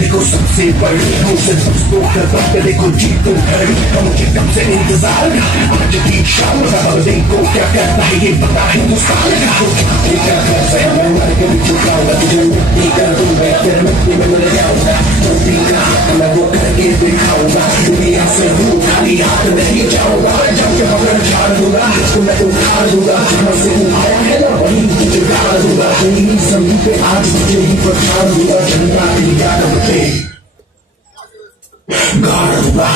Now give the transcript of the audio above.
देखो सबसे बड़ी हमसे दोस्तों कर देखो जीतो घड़ी मुझे कब से इंतजार आज की शाम का दिन को क्या करता है ये पता है हिंदुस्तान का मर के भी चुकाऊंगा तुझे मिट्टी कर दूंगा फिर मिट्टी में मिल जाऊंगा मैं वो करके दिखाऊंगा दुनिया से हूँ खाली हाथ नहीं जाऊंगा जब के पकड़ झाड़ दूंगा मैं उखाड़ दूंगा जहाँ से तू आया है ना वही तुझे गाड़ दूंगा तेरी जमीन पे आज तुझे ही पछाड़ दूंगा झंडा तेरी गाड़ पे गाड़ दूंगा